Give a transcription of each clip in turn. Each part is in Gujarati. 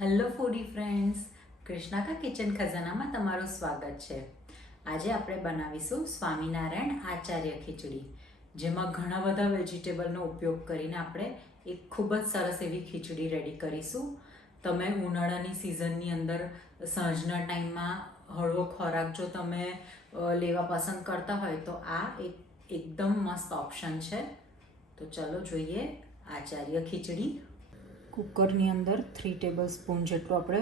હેલો ફૂડી ફ્રેન્ડ્સ, કૃષ્ણા કા કિચન ખજાનામાં તમારું સ્વાગત છે. આજે આપણે બનાવીશું સ્વામિનારાયણ આચાર્ય ખીચડી, જેમાં ઘણા બધા વેજીટેબલનો ઉપયોગ કરીને આપણે એક ખૂબ જ સરસ એવી ખીચડી રેડી કરીશું. તમે ઉનાળાની સિઝનની અંદર સાંજના ટાઈમમાં હળવો ખોરાક જો તમે લેવા પસંદ કરતા હોય તો આ એકદમ મસ્ત ઓપ્શન છે. તો ચલો જોઈએ આચાર્ય ખીચડી. કુકરની અંદર 3 ટેબલ સ્પૂન જેટલું આપણે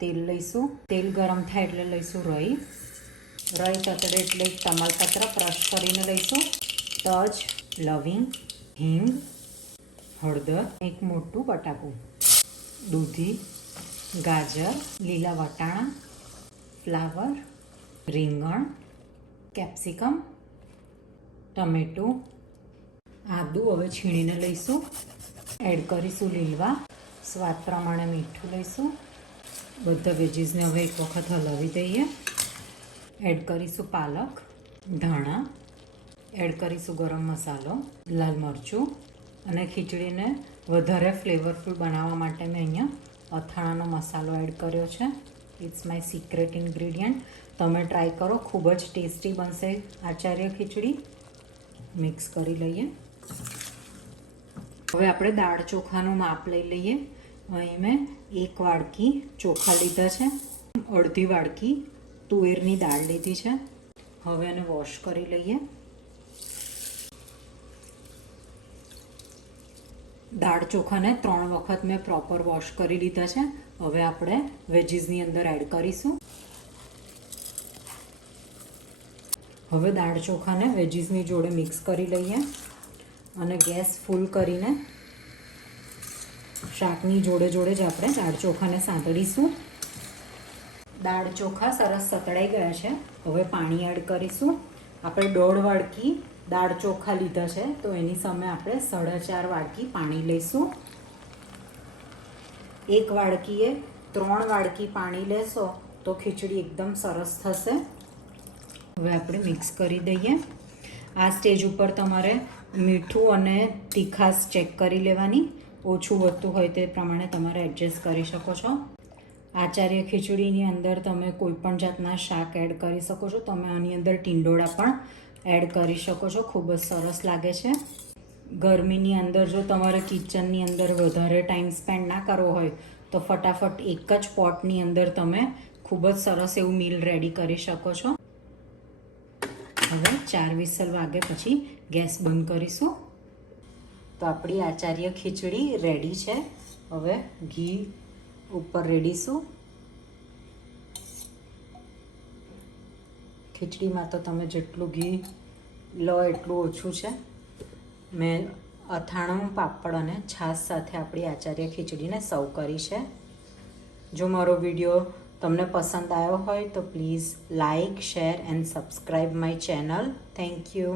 તેલ લઈશું. તેલ ગરમ થાય એટલે લઈશું રાઈ. રાઈ તતડે એટલે એક તમાલપત્ર ક્રશ કરીને લઈશું. તજ, લવિંગ, હિંગ, હળદર, એક મોટું બટાકું, દૂધી, ગાજર, લીલા વટાણા, ફ્લાવર, રીંગણ, કેપ્સિકમ, ટમેટું, આદું હવે છીણીને લઈશું. એડ કરીશું લીલવા, સ્વાદ પ્રમાણે મીઠું લઈશું. બધા વેજીસને હવે એક વખત હલાવી દઈએ. એડ કરીશું પાલક, ધાણા, એડ કરીશું ગરમ મસાલો, લાલ મરચું, અને ખીચડીને વધારે ફ્લેવરફુલ બનાવવા માટે મેં અહીંયા અથાણાનો મસાલો એડ કર્યો છે. It's my secret ingredient. તમે ટ્રાય કરો, ખૂબ જ ટેસ્ટી બનશે આચાર્ય ખીચડી. મિક્સ કરી લઈએ. હવે આપણે દાળ ચોખાનું માપ લઈ લઈએ. અહીં મેં 1 વાડકી ચોખા લીધા છે, અડધી વાડકી તુવેરની દાળ લીધી છે. હવે એને વોશ કરી લઈએ. દાળ ચોખાને 3 વખત મેં પ્રોપર વોશ કરી લીધા છે. હવે આપણે વેજીસની અંદર એડ કરીશું. હવે દાળ ચોખાને વેજીસની જોડે મિક્સ કરી લઈએ અને ગેસ ફૂલ કરીને શાકની જોડે જોડે જ આપણે દાળ ચોખાને સાંતળીશું. દાળ ચોખા સરસ સતળાઈ ગયા છે. હવે પાણી એડ કરીશું. આપણે 1.5 વાડકી દાળ ચોખા લીધા છે, તો એની સામે આપણે 4.5 વાડકી પાણી લઈશું. 1 વાડકીએ 3 વાડકી પાણી લેશો તો ખીચડી એકદમ સરસ થશે. હવે આપણે મિક્સ કરી દઈએ. આ સ્ટેજ ઉપર તમારે મીઠું અને તીખાશ ચેક કરી લેવાની. ઓછું વધતું હોય તે પ્રમાણે તમારે એડજસ્ટ કરી શકો છો. આચાર્ય ખીચડીની અંદર તમે કોઈ પણ જાતના શાક એડ કરી શકો છો. તમે આની અંદર ટીંડોળા પણ એડ કરી શકો છો. ખૂબ જ સરસ લાગે છે. ગરમીની અંદર જો તમારે કિચનની અંદર વધારે ટાઈમ સ્પેન્ડ ના કરવો હોય તો ફટાફટ એક જ પોટની અંદર તમે ખૂબ જ સરસ એવું મીલ રેડી કરી શકો છો. હવે 4 વિસલ વાગે પછી ગેસ બંધ કરીશું. તો આપણી આચાર્ય ખીચડી રેડી છે. હવે ઘી ઉપર રેડીશું. ખીચડીમાં તો તમે જેટલું ઘી લો એટલું ઓછું છે. મેં અથાણું, પાપડ અને છાશ સાથે આપણી આચાર્ય ખીચડીને સર્વ કરી છે. જો મારો વિડીયો તમને પસંદ આવ્યો હોય તો please like, share and subscribe my channel. Thank you.